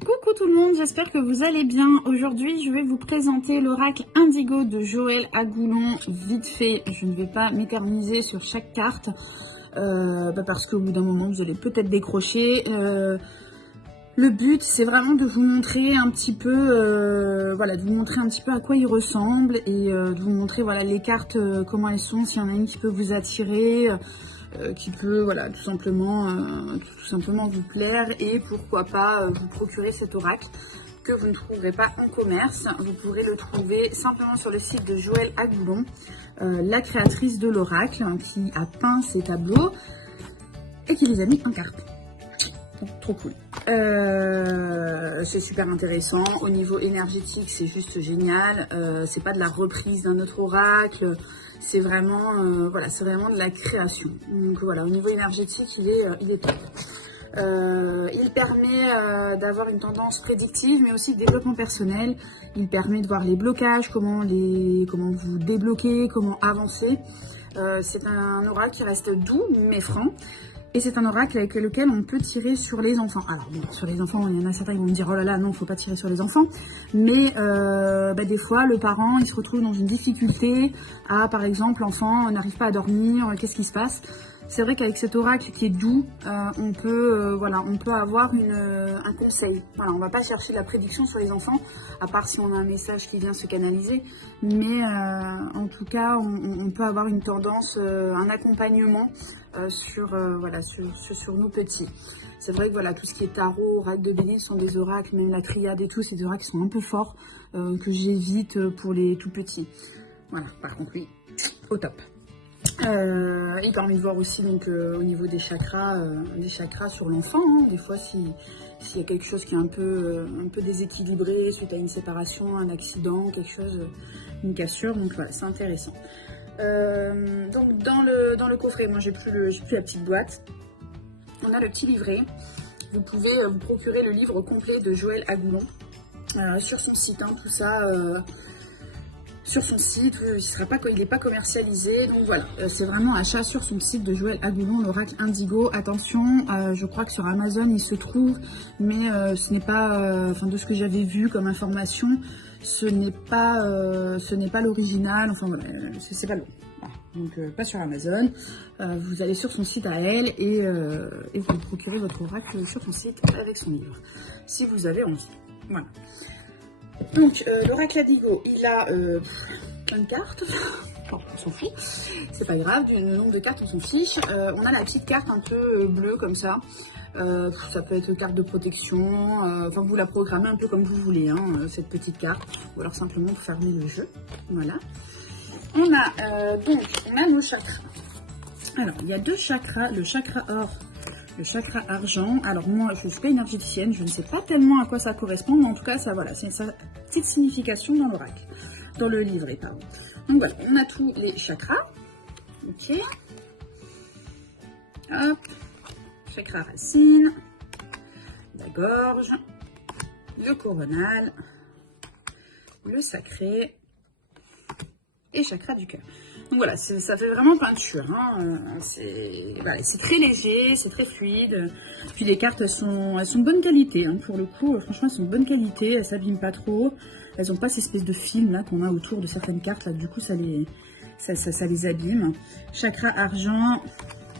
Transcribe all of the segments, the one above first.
Coucou tout le monde, j'espère que vous allez bien. Aujourd'hui, je vais vous présenter l'oracle Indigo de Joël Agoulon. Vite fait, je ne vais pas m'éterniser sur chaque carte parce qu'au bout d'un moment, vous allez peut-être décrocher. Le but, c'est vraiment de vous montrer un petit peu, de vous montrer un petit peu à quoi il ressemble et de vous montrer voilà les cartes, comment elles sont, s'il y en a une qui peut vous attirer. Qui peut voilà tout simplement vous plaire et pourquoi pas vous procurer cet oracle que vous ne trouverez pas en commerce. Vous pourrez le trouver simplement sur le site de Joël Agoulon, la créatrice de l'oracle, qui a peint ses tableaux et qui les a mis en carte. Donc, trop cool. C'est super intéressant. Au niveau énergétique, c'est juste génial. C'est pas de la reprise d'un autre oracle. C'est vraiment, c'est vraiment de la création. Donc voilà, au niveau énergétique, il est top. Il permet d'avoir une tendance prédictive, mais aussi de développement personnel. Il permet de voir les blocages, comment vous débloquer, comment avancer. C'est un oracle qui reste doux, mais franc. Et c'est un oracle avec lequel on peut tirer sur les enfants. Alors bon, sur les enfants, il y en a certains qui vont me dire « Oh là là, non, faut pas tirer sur les enfants ». Mais des fois, le parent, il se retrouve dans une difficulté. Par exemple, l'enfant n'arrive pas à dormir, qu'est-ce qui se passe ? C'est vrai qu'avec cet oracle qui est doux, on peut avoir un conseil. Voilà, on va pas chercher la prédiction sur les enfants, à part si on a un message qui vient se canaliser. Mais en tout cas, on peut avoir une tendance, un accompagnement sur nos petits. C'est vrai que voilà, tout ce qui est tarot, oracle de Bélier sont des oracles, même la triade et tout, c'est des oracles qui sont un peu forts, que j'évite pour les tout petits. Voilà, par contre, oui, au top. Il permet de voir aussi donc au niveau des chakras sur l'enfant. Hein. Des fois, s'il y a quelque chose qui est un peu déséquilibré suite à une séparation, un accident, quelque chose, une cassure, donc voilà, c'est intéressant. Donc dans le coffret, moi j'ai plus la petite boîte. On a le petit livret. Vous pouvez vous procurer le livre complet de Joël Agoulon sur son site. Hein, tout ça. Sur son site, il n'est pas commercialisé, donc voilà, c'est vraiment achat sur son site de Joël Agoulon, l'oracle Indigo. Attention, je crois que sur Amazon il se trouve, mais ce n'est pas, de ce que j'avais vu comme information, ce n'est pas l'original, enfin voilà, c'est pas le bon. Voilà. Donc pas sur Amazon, vous allez sur son site à elle et vous procurez votre oracle sur son site avec son livre, si vous avez envie. Voilà. Donc, l'oracle Indigo, il a plein de cartes. Bon, on s'en fout, c'est pas grave, du nombre de cartes, on s'en fiche. On a la petite carte un peu bleue comme ça. Ça peut être carte de protection. Vous la programmez un peu comme vous voulez, hein, cette petite carte. Ou alors simplement pour fermer le jeu. Voilà. On a nos chakras. Alors, il y a deux chakras, le chakra or, le chakra argent. Alors moi, je ne suis pas énergéticienne, je ne sais pas tellement à quoi ça correspond, mais en tout cas, ça voilà, c'est sa petite signification dans l'oracle, dans le livret, pardon. Donc voilà, on a tous les chakras. Ok. Hop. Chakra racine, la gorge, le coronal, le sacré et chakra du cœur. Donc voilà, ça fait vraiment peinture, hein. C'est très léger, c'est très fluide. Puis les cartes, elles sont de bonne qualité, hein. Pour le coup, franchement, elles sont de bonne qualité, elles s'abîment pas trop. Elles n'ont pas ces espèces de films là qu'on a autour de certaines cartes, là, du coup ça les abîme. Chakra argent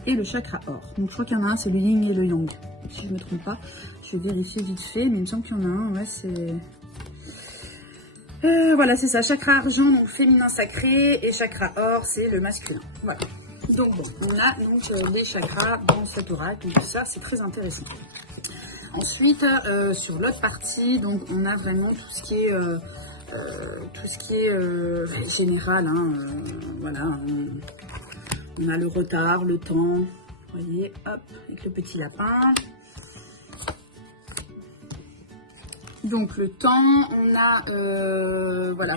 et le chakra or. Donc je crois qu'il y en a un, c'est le yin et le yang. Si je ne me trompe pas, je vais vérifier vite fait, mais il me semble qu'il y en a un, ouais, c'est... voilà, c'est ça, chakra argent, donc féminin sacré, et chakra or, c'est le masculin. Voilà. Donc bon, on a donc les chakras dans cet oracle, donc ça, c'est très intéressant. Ensuite, sur l'autre partie, donc on a vraiment tout ce qui est général, hein, voilà. On a le retard, le temps, vous voyez, hop, avec le petit lapin. Donc le temps, on a,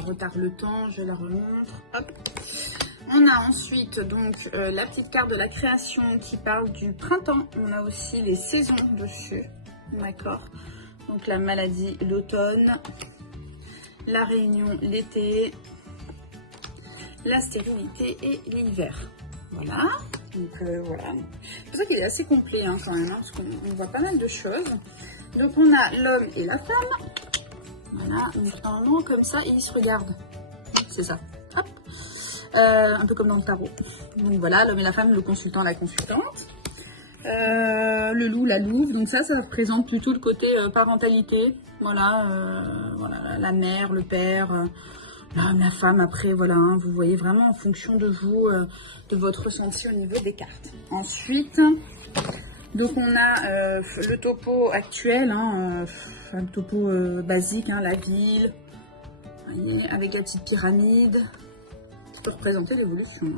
retard le temps, je la remontre, hop. On a ensuite donc la petite carte de la création qui parle du printemps. On a aussi les saisons dessus, d'accord. Donc la maladie, l'automne, la réunion, l'été, la stérilité et l'hiver. Voilà, donc voilà. C'est pour ça qu'il est assez complet hein, quand même, hein, parce qu'on voit pas mal de choses. Donc on a l'homme et la femme. Voilà, donc normalement comme ça, ils se regardent. C'est ça. Hop. Un peu comme dans le tarot. Donc voilà, l'homme et la femme, le consultant, la consultante. Le loup, la louve. Donc ça représente plutôt le côté parentalité. Voilà, voilà, la mère, le père, l'homme, la femme. Après, voilà, hein, vous voyez vraiment en fonction de vous, de votre ressenti au niveau des cartes. Ensuite, donc on a le topo actuel, hein, un topo basique, hein, la ville, voyez, avec la petite pyramide. Ça peut représenter l'évolution.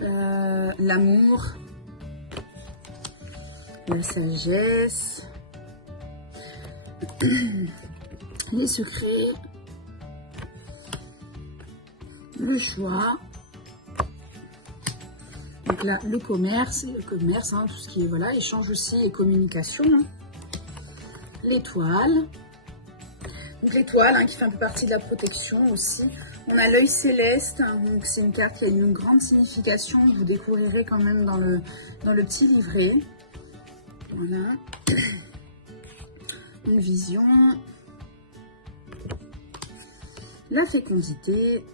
Hein. L'amour. La sagesse, les secrets, le choix, donc là le commerce, hein, tout ce qui est voilà, échange aussi et communication, hein. L'étoile, donc l'étoile hein, qui fait un peu partie de la protection aussi. On a l'œil céleste, hein, donc c'est une carte qui a une grande signification, vous découvrirez quand même dans le petit livret. Voilà, une vision, la fécondité,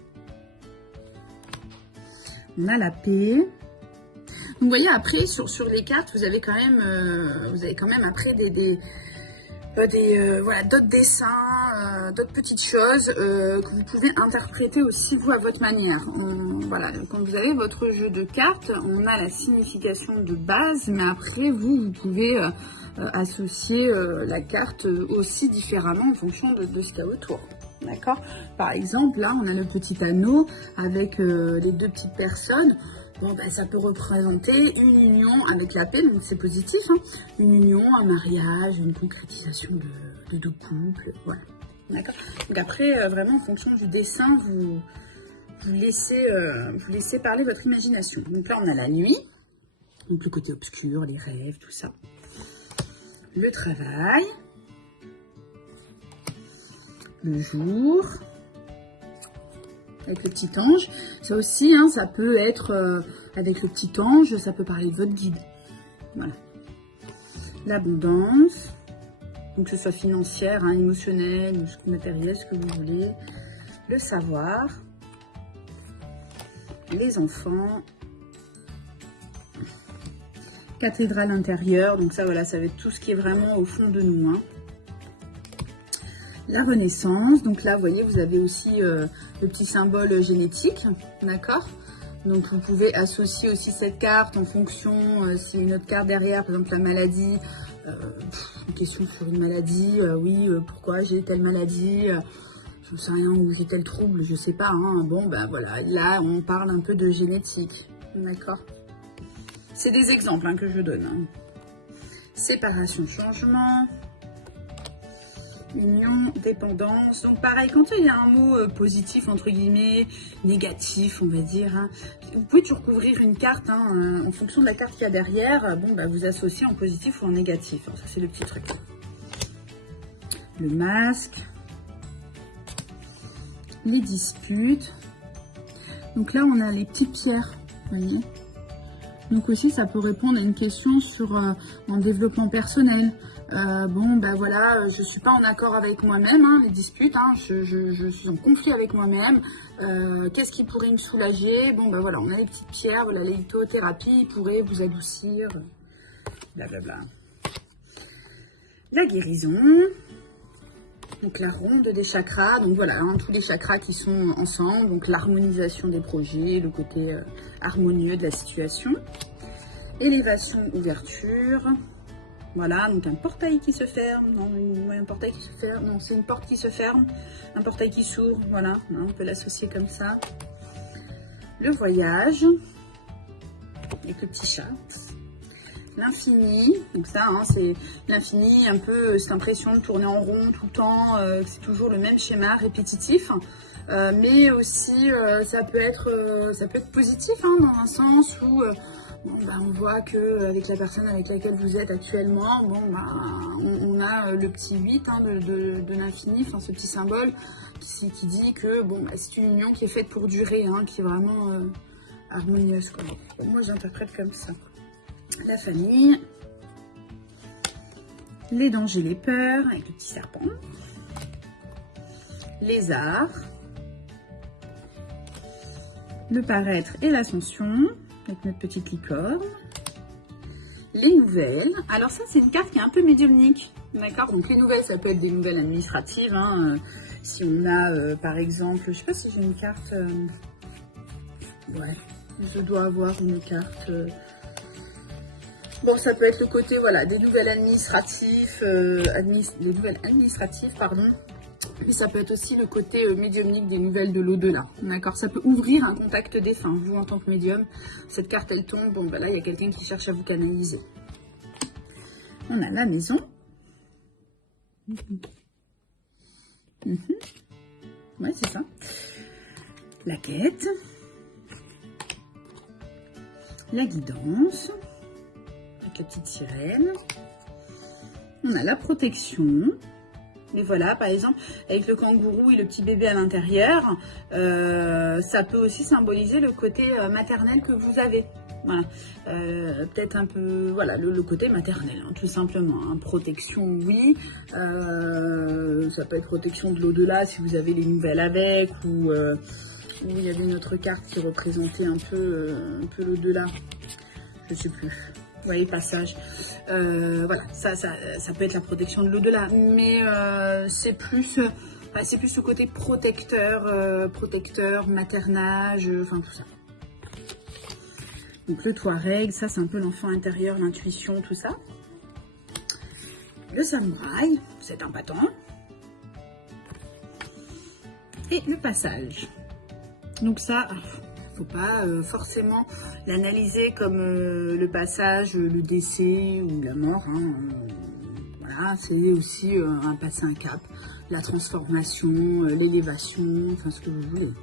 on a la paix. Donc vous voyez après sur les cartes, vous avez quand même après voilà, d'autres dessins, d'autres petites choses que vous pouvez interpréter aussi vous à votre manière. Voilà, quand vous avez votre jeu de cartes, on a la signification de base, mais après vous pouvez associer la carte aussi différemment en fonction de ce qu'il y a autour. D'accord? Par exemple, là on a le petit anneau avec les deux petites personnes. Bon, ben, ça peut représenter une union avec la paix, donc c'est positif, hein. Une union, un mariage, une concrétisation de deux couples, voilà. D'accord. Donc après, vraiment, en fonction du dessin, vous laissez parler votre imagination. Donc là, on a la nuit, donc le côté obscur, les rêves, tout ça. Le travail, le jour, avec le petit ange. Ça aussi, hein, ça peut être avec le petit ange, ça peut parler de votre guide. Voilà. L'abondance, donc que ce soit financière, hein, émotionnelle, matérielle, ce que vous voulez. Le savoir, les enfants, cathédrale intérieure, donc ça voilà, ça va être tout ce qui est vraiment au fond de nous, hein. La renaissance, donc là vous voyez vous avez aussi le petit symbole génétique, d'accord, donc vous pouvez associer aussi cette carte en fonction, c'est une autre carte derrière, par exemple la maladie, une question sur une maladie, oui pourquoi j'ai telle maladie, je ne sais rien, ou j'ai tel trouble, je sais pas, hein. Bon ben voilà, là on parle un peu de génétique, d'accord, c'est des exemples hein, que je donne, hein. Séparation, changement, union, dépendance. Donc pareil, quand il y a un mot positif, entre guillemets, négatif, on va dire, hein, vous pouvez toujours couvrir une carte hein, en fonction de la carte qu'il y a derrière. Bon, bah, vous associez en positif ou en négatif. Alors, ça, c'est le petit truc. Le masque. Les disputes. Donc là, on a les petites pierres, vous voyez. Donc aussi, ça peut répondre à une question sur en développement personnel. Bon, ben voilà, je suis pas en accord avec moi-même, hein, les disputes, hein, je suis en conflit avec moi-même. Qu'est-ce qui pourrait me soulager? Bon, ben voilà, on a les petites pierres, voilà, les lithothérapies pourraient vous adoucir, blablabla. La guérison, donc la ronde des chakras, donc voilà, hein, tous les chakras qui sont ensemble, donc l'harmonisation des projets, le côté harmonieux de la situation. Élévation, ouverture. Voilà, donc un portail qui se ferme, non, un portail qui se ferme, non, c'est une porte qui se ferme, un portail qui s'ouvre, voilà, on peut l'associer comme ça. Le voyage, avec le petit chat. L'infini, donc ça, hein, c'est l'infini, un peu cette impression de tourner en rond tout le temps, c'est toujours le même schéma répétitif, mais aussi ça peut être positif, hein, dans un sens où bon, bah, on voit que avec la personne avec laquelle vous êtes actuellement, bon, bah, on a le petit 8 hein, de l'infini, enfin ce petit symbole qui dit que bon, bah, c'est une union qui est faite pour durer, hein, qui est vraiment harmonieuse, quoi. Moi j'interprète comme ça. La famille, les dangers, les peurs, avec le petit serpent, les arts, le paraître et l'ascension, avec notre petite licorne, les nouvelles. Alors ça, c'est une carte qui est un peu médiumnique, d'accord? Donc les nouvelles, ça peut être des nouvelles administratives, hein, si on a, par exemple, je sais pas si j'ai une carte, ouais, je dois avoir une carte... Bon, ça peut être le côté, voilà, des nouvelles administratives, pardon. Et ça peut être aussi le côté médiumnique des nouvelles de l'au-delà, d'accord? Ça peut ouvrir un contact défunt. Vous, en tant que médium, cette carte, elle tombe. Bon, ben là, il y a quelqu'un qui cherche à vous canaliser. On a la maison. Ouais, c'est ça. La quête. La guidance. Avec la petite sirène. On a la protection. Mais voilà, par exemple, avec le kangourou et le petit bébé à l'intérieur, ça peut aussi symboliser le côté maternel que vous avez. Voilà, peut-être un peu, voilà, le côté maternel, hein, tout simplement. Hein. Protection, oui. Ça peut être protection de l'au-delà si vous avez les nouvelles avec, ou il y avait une autre carte qui représentait un peu l'au-delà. Je sais plus. Vous voyez, passage. Voilà, ça peut être la protection de l'au-delà, mais c'est plus ce côté protecteur, maternage, enfin tout ça. Donc le Touareg, ça c'est un peu l'enfant intérieur, l'intuition, tout ça. Le samouraï, c'est un battant. Et le passage. Donc ça... faut pas forcément l'analyser comme le passage, le décès ou la mort. Hein. Voilà, c'est aussi un passer un cap, la transformation, l'élévation, enfin ce que vous voulez.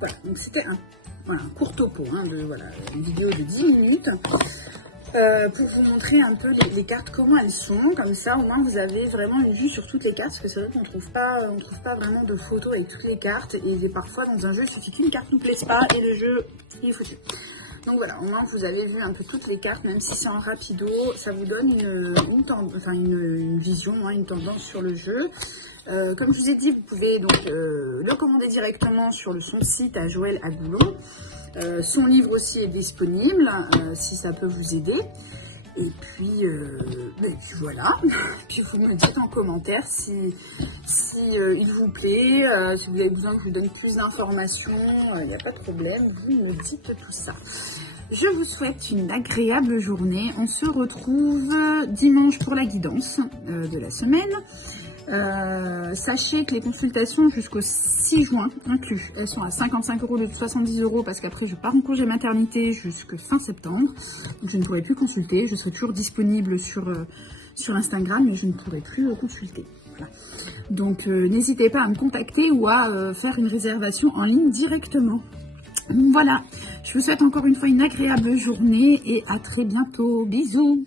Voilà, donc c'était un court topo, hein, une vidéo de 10 minutes. Pour vous montrer un peu les cartes, comment elles sont, comme ça au moins vous avez vraiment une vue sur toutes les cartes, parce que c'est vrai qu'on trouve pas vraiment de photos avec toutes les cartes, et parfois dans un jeu il suffit qu'une carte nous plaise pas et le jeu il est foutu. Donc voilà, au moins vous avez vu un peu toutes les cartes, même si c'est en rapido, ça vous donne une vision, hein, une tendance sur le jeu. Comme je vous ai dit, vous pouvez donc le commander directement sur son site à Joël Agoulon. Son livre aussi est disponible, si ça peut vous aider. Et puis voilà. Puis vous me dites en commentaire si il vous plaît, si vous avez besoin que je vous donne plus d'informations, il n'y a pas de problème, vous me dites tout ça. Je vous souhaite une agréable journée. On se retrouve dimanche pour la guidance de la semaine. Sachez que les consultations jusqu'au 6 juin inclus, elles sont à 55 € au lieu de 70 € parce qu'après je pars en congé maternité jusqu'à fin septembre, donc je ne pourrai plus consulter. Je serai toujours disponible sur Instagram, mais je ne pourrai plus consulter. Voilà. Donc n'hésitez pas à me contacter ou à faire une réservation en ligne directement. Voilà, je vous souhaite encore une fois une agréable journée et à très bientôt. Bisous.